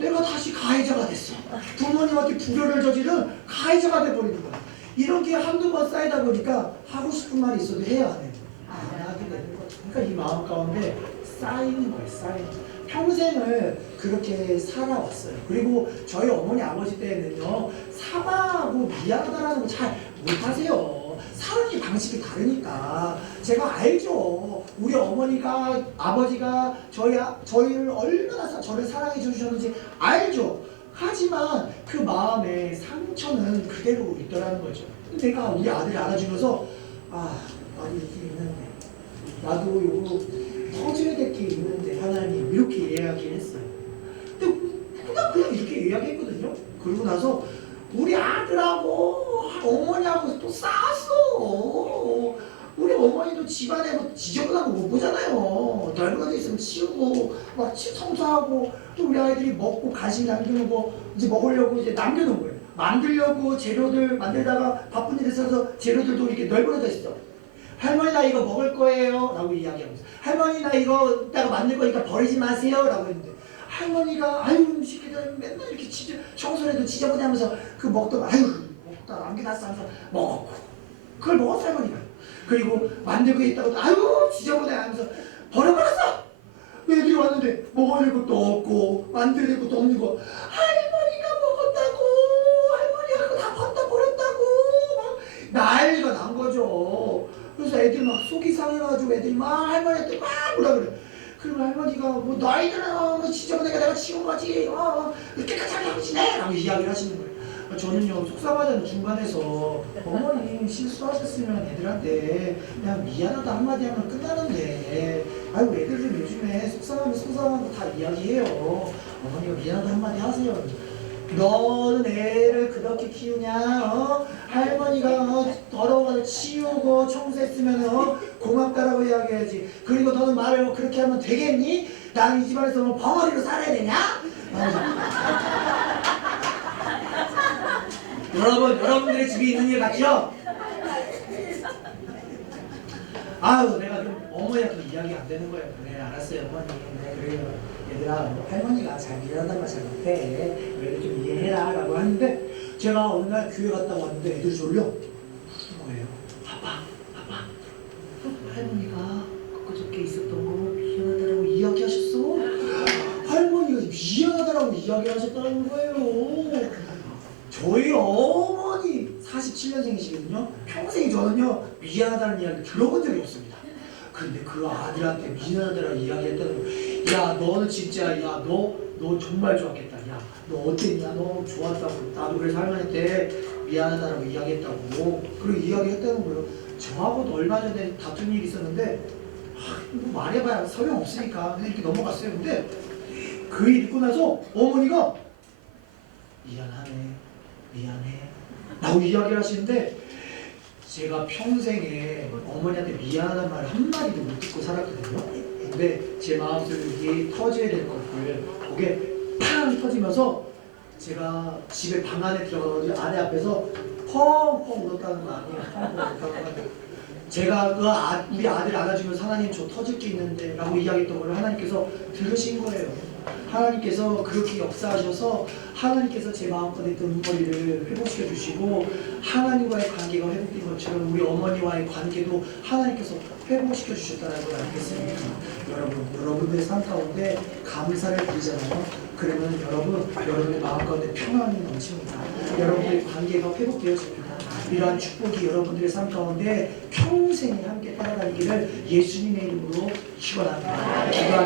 내가 다시 가해자가 됐어. 부모님한테 불효를 저지른 가해자가 돼버리는 거야. 이런 게 한두 번 쌓이다 보니까 하고 싶은 말이 있어도 해야 안 해. 안 하게 되는 거죠. 그러니까 이 마음 가운데 쌓이는 거예요. 쌓이는 거예요. 평생을 그렇게 살아왔어요. 그리고 저희 어머니 아버지 때는요 사과하고 미안하다라는 거 잘 못하세요. 사는 방식이 다르니까. 제가 알죠. 우리 어머니가 아버지가 저희를 얼마나 저를 사랑해 주셨는지 알죠. 하지만 그 마음에 상처는 그대로 있더라는 거죠. 내가 우리 아들을 알아주면서 나도 이게 있는데 나도 요거 터져야 될 게 있는데 하나님 이렇게 이야기를 했어요. 근데 그냥 이렇게 이야기했거든요. 그러고 나서 우리 아들하고 어머니하고 또 싸웠어. 우리 어머니도 집안에 뭐 지저분한 거 못 보잖아요. 널브러져 있으면 치우고 막 청소하고 또 우리 아이들이 먹고 간식 남겨놓고 이제 먹으려고 이제 남겨놓은 거예요. 만들려고 재료들 만들다가 바쁜 일에 있어서 재료들도 이렇게 널브러져 있어. 할머니 나 이거 먹을 거예요 라고 이야기하고 있어. 할머니 나 이거 이따가 만들 거니까 버리지 마세요 라고 했는데 할머니가 아유 음식에다 맨날 이렇게 청소해도 지저분해 하면서 그 먹다가 아유 먹다 남겨놨어 하면서 먹었고 그걸 먹었어 할머니가. 그리고 만들고 있다고 아유 지저분해 하면서 버려버렸어. 애들이 왔는데 먹어야 될 것도 없고 만들어야 될 것도 없는 거 할머니가 먹었다고 할머니가 그거 다 갖다 버렸다고 막 난리가 난 거죠. 그래서 애들 막 속이 상해가지고 애들이 막 할머니한테 막 뭐라 그래. 그러면 할머니가 뭐 너희들은 뭐 지저분하게 내가 치운 거지 깨끗하게 하고 지내 라고 이야기를 하시는 거예요. 저는요 속상하잖아요. 중간에서 어머니 실수하셨으면 애들한테 그냥 미안하다 한마디 하면 끝나는데 아이고 애들은 요즘에 속상하면 속상한 거 다 이야기해요. 어머니가 미안하다 한마디 하세요. 너는 애를 그렇게 키우냐? 할머니가 더러운 거 치우고 청소했으면 고맙다라고 이야기해야지. 그리고 너는 말을 그렇게 하면 되겠니? 나는 이 집안에서 뭐 벙어리로 살아야 되냐? 여러분들의 집에 있는 일 같죠? 아유 내가 좀 어머니한테 이야기 안 되는 거예요. 그래 알았어요 어머니. 네 그래요. 얘들아 할머니가 잘 미안하다는 말 잘 못해. 왜 좀 이해해라 라고 하는데 제가 어느 날 교회 갔다 왔는데 애들이 졸려 부르는 거예요. 아빠 할머니가 그저께 있었던 거 미안하다라고 이야기하셨어? 할머니가 미안하다라고 이야기를 하셨다는 거예요. 저희 어머니 47년생이시거든요. 평생 저는요 미안하다는 이야기 들어본 적이 없습니다. 근데 그 아들한테 미안하다라고 이야기했다는 거. 야 너는 진짜 너 정말 좋았겠다. 야 너 어땠냐? 너 좋았다고. 나도 그래서 할머니한테 미안하다라고 이야기했다고. 그리고 이야기했다는 거예요. 저하고도 얼마 전에 다툰 일이 있었는데 뭐 말해봐야 소용없으니까 그냥 이렇게 넘어갔어요. 근데 그 일 있고 나서 어머니가 미안해 라고 이야기를 하시는데 제가 평생에 어머니한테 미안하다는 말 한마디도 못 듣고 살았거든요. 근데 제 마음속에 터져야 될 것들 그게 팡 터지면서 제가 집에 방 안에 들어가서 아내 앞에서 펑펑 울었다는 거 아니에요. 펑펑 울었다는 거 아니에요. 제가 우리 아들 안아주면서 하나님 저 터질 게 있는데 라고 이야기했던 걸 하나님께서 들으신 거예요. 하나님께서 그렇게 역사하셔서 하나님께서 제 마음속에 있던 눈머리를 회복시켜 주시고 하나님과의 관계가 회복된 것처럼 우리 어머니와의 관계도 하나님께서 회복시켜 주셨다는 걸 알겠습니다. 여러분들의 삶 가운데 감사를 드리잖아요. 그러면 여러분의 마음 가운데 평안이 넘칩니다. 여러분의 관계가 회복되어집니다. 이러한 축복이 여러분들의 삶 가운데 평생에 함께 따라다니기를 예수님의 이름으로 축원합니다. 기도하겠습니다.